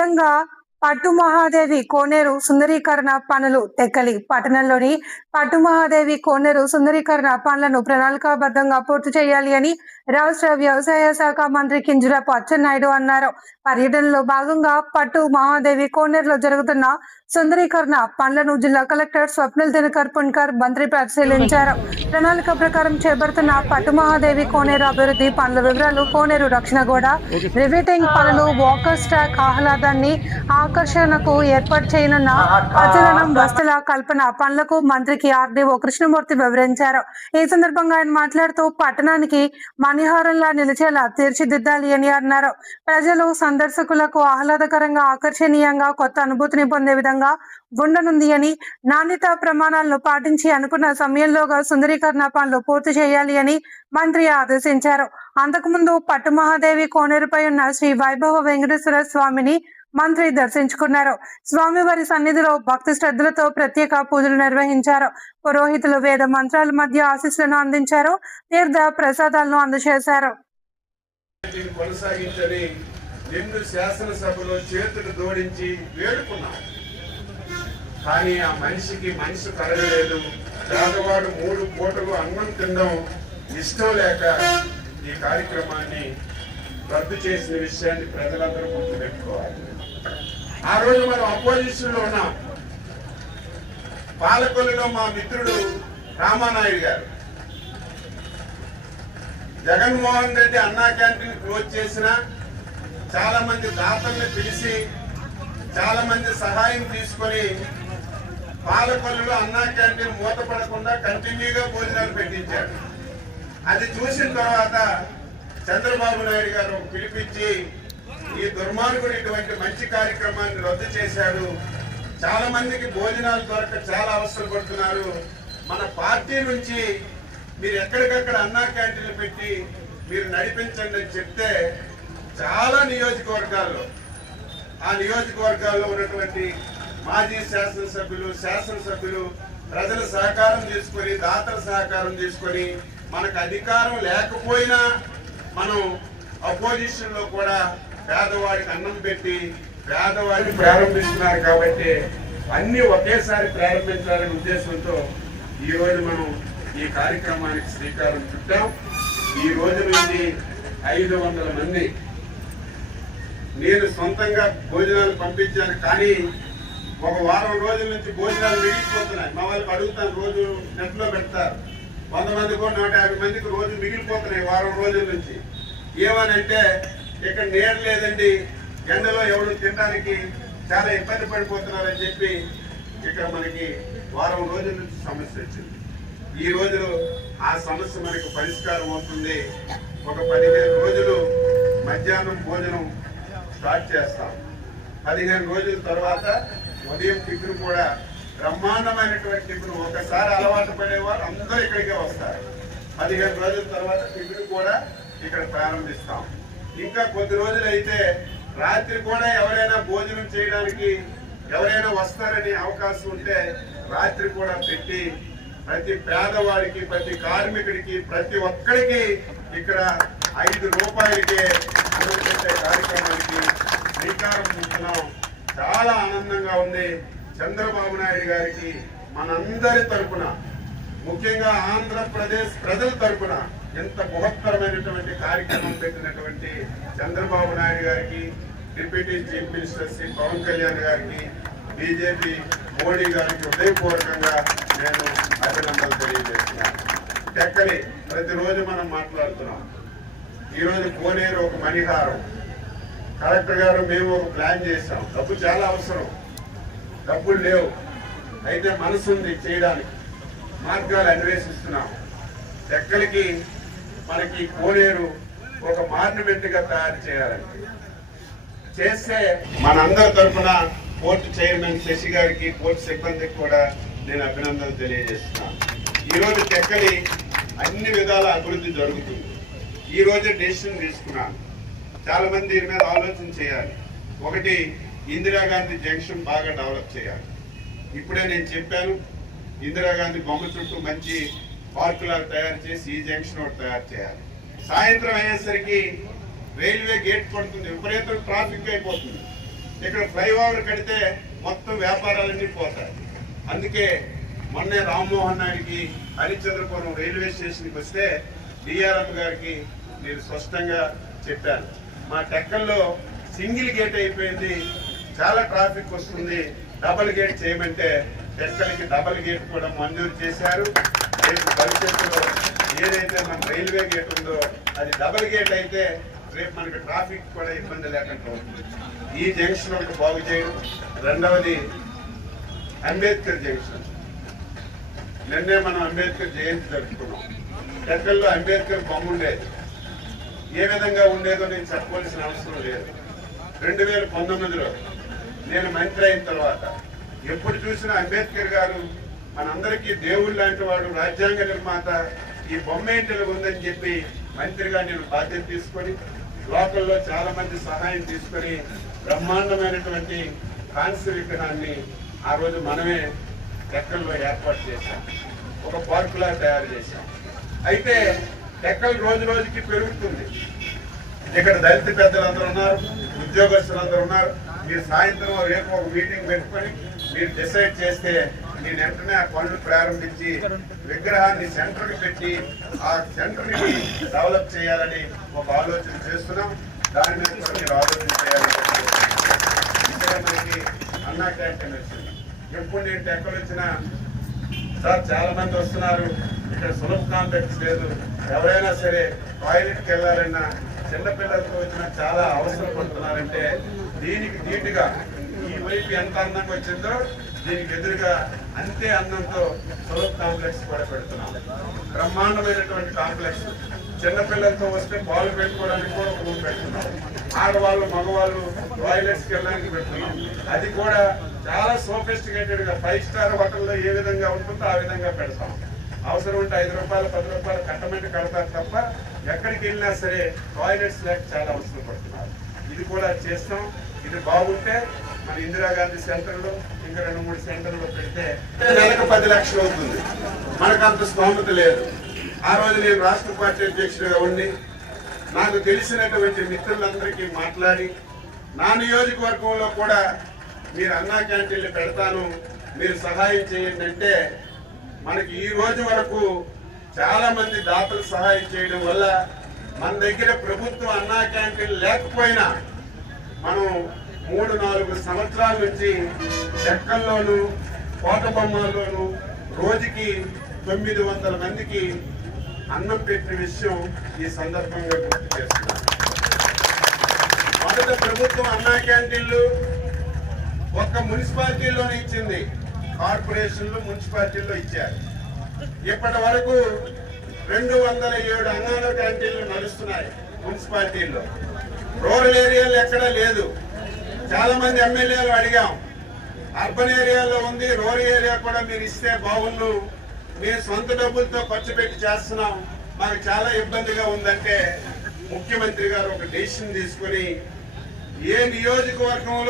బద్దంగా పట్టు మహాదేవి కోనేరు సుందరీకరణ పనులు టెక్కలి పట్టణంలోని పట్టు మహాదేవి కోనేరు సుందరీకరణ పనులను ప్రణాళికాబద్ధంగా పూర్తి చేయాలి అని రాష్ట్ర వ్యవసాయ శాఖ మంత్రి కింజరాపు అచ్చెన్నాయుడు అన్నారు. పర్యటనలో భాగంగా పట్టు మహాదేవి కోనేరులో జరుగుతున్న సుందరీకరణ పనులను జిల్లా కలెక్టర్ స్వప్నిల్ దినకర్ పుణ్కర్ మంత్రి పరిశీలించారు. ప్రణాళిక ప్రకారం చేపడుతున్న పట్టు మహాదేవి కోనేరు అభివృద్ధి పనుల వివరాలు, కోనేరు రక్షణ గోడ, రివేటింగ్ పనులు, వాకర్స్ ట్రాక్, ఆహ్లాదాన్ని ఆకర్షణకు ఏర్పాటు చేయనున్న అచలనం వస్తుల కల్పన పనులకు మంత్రికి ఆర్డీఓ కృష్ణమూర్తి వివరించారు. ఈ సందర్భంగా ఆయన మాట్లాడుతూ పట్టణానికి మణిహారంలా నిలిచేలా తీర్చిదిద్దాలి అని అన్నారు. ప్రజలు, సందర్శకులకు ఆహ్లాదకరంగా, ఆకర్షణీయంగా, కొత్త అనుభూతిని పొందే విధంగా ఉండనుంది అని, నాణ్యతా ప్రమాణాలను పాటించి అనుకున్న సమయంలోగా సుందరీకరణ పనులు పూర్తి చేయాలి అని మంత్రి ఆదేశించారు. అంతకుముందు పట్టు మహాదేవి కోనేరుపై ఉన్న శ్రీ వైభవ వెంకటేశ్వర స్వామిని మంత్రి దర్శించుకున్నారు. స్వామివారి సన్నిధిలో భక్తి శ్రద్ధలతో ప్రత్యేక పూజలు నిర్వహించారు. పురోహితులు వేద మంత్రాల మధ్య ఆశీస్సులను అందించారు. తీర్థ ప్రసాదాలను అందజేశారు. శాసనసభలో చేతులు జోడించి వేడుకున్నాం. కానీ ఆ మనిషికి మనసు కలగలేదు. పేదవాడు 3 పూటలు అన్నం తినడం ఇష్టం లేక ఈ కార్యక్రమాన్ని రద్దు చేసిన విషయాన్ని ప్రజలందరూ గుర్తుపెట్టుకోవాలి. ఆ రోజు మనం అపోజిషన్ లో ఉన్నాం. పాలకొల్లులో మా మిత్రుడు రామానాయుడు గారు జగన్మోహన్ రెడ్డి అన్నా క్యాంటీన్ క్లోజ్ చేసిన చాలా మంది దాతల్ని పిలిచి చాలా మంది సహాయం తీసుకొని పాలకొల్లులో అన్నా క్యాంటీన్ మూతపడకుండా కంటిన్యూగా భోజనాలు పెట్టించాడు. అది చూసిన తర్వాత చంద్రబాబు నాయుడు గారు పిలిపించి ఈ దుర్మార్గుడు ఇటువంటి మంచి కార్యక్రమాన్ని రద్దు చేశాడు. చాలా మందికి భోజనాలు దొరక చాలా అవసరం పడుతున్నారు. మన పార్టీ నుంచి మీరు ఎక్కడికక్కడ అన్నా క్యాంటీన్లు పెట్టి మీరు నడిపించండి అని చెప్తే చాలా నియోజకవర్గాల్లో ఆ నియోజకవర్గాల్లో ఉన్నటువంటి మాజీ శాసనసభ్యులు ప్రజల సహకారం తీసుకొని, దాతల సహకారం తీసుకొని, మనకు అధికారం లేకపోయినా మనం అపోజిషన్ లో కూడా పేదవాడికి అన్నం పెట్టి పేదవాడిని ప్రారంభిస్తున్నారు. కాబట్టి అన్ని ఒకేసారి ప్రారంభించాలనే ఉద్దేశంతో ఈ రోజు మనం ఈ కార్యక్రమానికి శ్రీకారం చుట్టాం. ఈ రోజు నుంచి 500 మంది నేను సొంతంగా భోజనాలు పంపించాను. కానీ ఒక వారం రోజుల నుంచి భోజనాలు మిగిలిపోతున్నాయి. మా వాళ్ళకి అడుగుతాను, రోజు నెట్ లో పెడతారు. 100 మందికో 150 మందికి రోజు మిగిలిపోతున్నాయి వారం రోజుల నుంచి. ఏమనంటే ఇక్కడ నీడ లేదండి, ఎండలో ఎవరు తినడానికి చాలా ఇబ్బంది పడిపోతున్నారని చెప్పి ఇక్కడ మనకి వారం రోజుల నుంచి సమస్య వచ్చింది. ఈ రోజు ఆ సమస్య మనకు పరిష్కారం అవుతుంది. ఒక 15 రోజులు మధ్యాహ్నం భోజనం స్టార్ట్ చేస్తాం. 15 రోజుల తర్వాత ఉదయం టిఫిన్ కూడా బ్రహ్మాండమైనటువంటి టిఫిన్. ఒకసారి అలవాటు పడేవారు అందరూ ఇక్కడికే వస్తారు. 15 రోజుల తర్వాత టిఫిన్ కూడా ఇక్కడ ప్రారంభిస్తాం. ఇంకా కొద్ది రోజులు అయితే రాత్రి కూడా ఎవరైనా భోజనం చేయడానికి ఎవరైనా వస్తారని అవకాశం ఉంటే రాత్రి కూడా పెట్టి ప్రతి పేదవాడికి, ప్రతి కార్మికుడికి, ప్రతి ఒక్కరికి ఇక్కడ 5 రూపాయలకే అన్నం పెట్టే కార్యక్రమానికి శ్రీకారం చుడుతున్నాం. చాలా ఆనందంగా ఉంది. చంద్రబాబు నాయుడు గారికి మనందరి తరపున, ముఖ్యంగా ఆంధ్రప్రదేశ్ ప్రజల తరపున ఎంత మహత్తరమైనటువంటి కార్యక్రమం పెట్టినటువంటి చంద్రబాబు నాయుడు గారికి, deputy chief minister Shri Pawan Kalyan గారికి, బీజేపీ మోడీ గారికి హృదయపూర్వకంగా నేను అభినందనలు తెలియజేస్తున్నాను. టెక్కలి ప్రతిరోజు మనం మాట్లాడుతున్నాం. ఈరోజు కోనేరు ఒక మణిహారం. కలెక్టర్ గారు మేము ఒక ప్లాన్ చేశాం. డబ్బు చాలా అవసరం, డబ్బులు లేవు, అయితే మనసు ఉంది చేయడానికి. మార్గాలు అన్వేషిస్తున్నాం. టెక్కలికి మనకి కోనేరు ఒక మాన్యుమెంట్ గా తయారు చేయాలంటే చేస్తే మనందరి తరఫున పోర్టు చైర్మన్ శశి గారికి, పోర్టు సిబ్బందికి కూడా నేను అభినందనలు తెలియజేస్తున్నాను. ఈరోజు టెక్కలి అన్ని విధాల అభివృద్ధి జరుగుతుంది. ఈ రోజే డెసిషన్ తీసుకున్నాను. చాలా మంది దీని మీద ఆలోచన చేయాలి. ఒకటి, ఇందిరాగాంధీ జంక్షన్ బాగా డెవలప్ చేయాలి. ఇప్పుడే నేను చెప్పాను, ఇందిరాగాంధీ బొమ్మ చుట్టూ మంచి పార్కులాగా తయారు చేసి ఈ జంక్షన్ ఒకటి తయారు చేయాలి. సాయంత్రం అయ్యేసరికి రైల్వే గేట్ పడుతుంది, విపరీతం ట్రాఫిక్ అయిపోతుంది. ఇక్కడ ఫ్లైఓవర్ కడితే మొత్తం వ్యాపారాలన్నీ పోతాయి. అందుకే మొన్నే రామ్మోహన్ నాయుడికి హరిశ్చంద్రపురం రైల్వే స్టేషన్కి వస్తే డిఆర్ఎం గారికి నేను స్పష్టంగా చెప్పాను, మా టెక్కల్లో సింగిల్ గేట్ అయిపోయింది, చాలా ట్రాఫిక్ వస్తుంది, డబుల్ గేట్ చేయమంటే టెక్కలకి డబుల్ గేట్ కూడా మంజూరు చేశారు. రేపు భవిష్యత్తులో ఏదైతే మన రైల్వే గేట్ ఉందో అది డబుల్ గేట్ అయితే రేపు మనకి ట్రాఫిక్ కూడా ఇబ్బంది లేకుండా ఉంటుంది. ఈ జంక్షన్ ఒకటి బాగు చేయడం. రెండవది అంబేద్కర్ జంక్షన్. నిన్నే మనం అంబేద్కర్ జయంతి జరుపుకున్నాం. టెక్కల్లో అంబేద్కర్ బొమ్మ ఉండేది. ఏ విధంగా ఉండేదో నేను చెప్పవలసిన అవసరం లేదు. 2019లో నేను మంత్రి అయిన తర్వాత ఎప్పుడు చూసినా అంబేద్కర్ గారు మనందరికీ దేవుడు లాంటి వాడు, రాజ్యాంగ నిర్మాత, ఈ బొమ్మ ఏంటి ఉందని చెప్పి మంత్రిగా నేను బాధ్యత తీసుకొని లోకల్లో చాలా మంది సహాయం తీసుకొని బ్రహ్మాండమైనటువంటి కాంస్య విగ్రహాన్ని ఆ రోజు మనమే టెక్కల్లో ఏర్పాటు చేశాం. ఒక పార్కులా తయారు చేశాం. అయితే టెక్కల్ రోజు రోజుకి పెరుగుతుంది. ఇక్కడ దళిత పెద్దలందరూ ఉన్నారు, ఉద్యోగస్తులందరూ ఉన్నారు. మీరు సాయంత్రం రేపు ఒక మీటింగ్ పెట్టుకొని మీరు డిసైడ్ చేస్తే నేను వెంటనే ఆ పనులు ప్రారంభించి విగ్రహాన్ని సెంటర్కి పెట్టి ఆ సెంటర్ని డెవలప్ చేయాలని ఒక ఆలోచన చేస్తున్నాం. దాని మీద కూడా మీరు ఆలోచన చేయాలని ఇక్కడ మనకి అన్నా క్యాంటీన్ వచ్చింది. ఎప్పుడు నేను టెక్కలు వచ్చినా సార్ చాలా మంది వస్తున్నారు, ఇక్కడ సులభ కాంప్లెక్స్ లేదు, ఎవరైనా సరే టాయిలెట్కి వెళ్ళాలన్నా చిన్నపిల్లలతో వచ్చినా చాలా అవసరం పడుతున్నారంటే దీనికి నీట్గా ఈ వైపు ఎంత అందంగా వచ్చిందో దీనికి ఎదురుగా అంతే అందంతో సులభ కాంప్లెక్స్ కూడా పెడుతున్నాం. బ్రహ్మాండమైనటువంటి కాంప్లెక్స్. చిన్నపిల్లలతో వస్తే పాలు పెట్టుకోవడానికి కూడా ఒక రూమ్ పెడుతున్నాం. ఆడవాళ్ళు మగవాళ్ళు టాయిలెట్స్కి వెళ్ళడానికి పెడుతున్నాం. అది కూడా చాలా సోఫిస్టికేటెడ్ గా 5 స్టార్ హోటల్లో ఏ విధంగా ఉంటుందో ఆ విధంగా పెడతాం. అవసరం ఉంటే 5 రూపాయలు 10 రూపాయలు కట్టమంటే కడతారు తప్ప ఎక్కడికి వెళ్ళినా సరే టాయిలెట్స్ లేక చాలా అవసరం పడుతున్నారు. ఇది కూడా చేస్తాం. ఇది బాగుంటే మన ఇందిరాగాంధీ సెంటర్లో ఇంకా 2-3 సెంటర్లో పెడితే నెలకు 10 లక్షలు అవుతుంది. మనకు అంత స్తోమత లేదు. ఆ రోజు నేను రాష్ట్ర పార్టీ అధ్యక్షుడిగా ఉండి నాకు తెలిసినటువంటి మిత్రులందరికీ మాట్లాడి నా నియోజకవర్గంలో కూడా మీరు అన్నా క్యాంటీన్లు పెడతాను, మీరు సహాయం చేయండి అంటే మనకి ఈ రోజు వరకు చాలా మంది దాతలు సహాయం చేయడం వల్ల మన దగ్గర ప్రభుత్వం అన్నా క్యాంటీన్ లేకపోయినా మనం 3-4 సంవత్సరాల నుంచి టెక్కల్లోను కోటబొమ్మల్లోను రోజుకి 900 మందికి అన్నం పెట్టిన విషయం ఈ సందర్భంగా గుర్తు చేస్తున్నాను. మొదట ప్రభుత్వం అన్నా క్యాంటీన్లు ఒక్క మున్సిపాలిటీలోనే ఇచ్చింది, కార్పొరేషన్లు మున్సిపాలిటీల్లో ఇచ్చారు. ఇప్పటి వరకు 207 అన్నా క్యాంటీన్లు నడుస్తున్నాయి మున్సిపాలిటీల్లో. రూరల్ ఏరియాలో ఎక్కడా లేదు. చాలా మంది ఎమ్మెల్యేలు అడిగాం, అర్బన్ ఏరియాలో ఉంది, రూరల్ ఏరియా కూడా మీరు ఇస్తే బాగుండు, మీరు సొంత డబ్బులతో ఖర్చు పెట్టి చేస్తున్నాం, మాకు చాలా ఇబ్బందిగా ఉందంటే ముఖ్యమంత్రి గారు ఒక డెసిషన్ తీసుకొని ఏ నియోజకవర్గంలో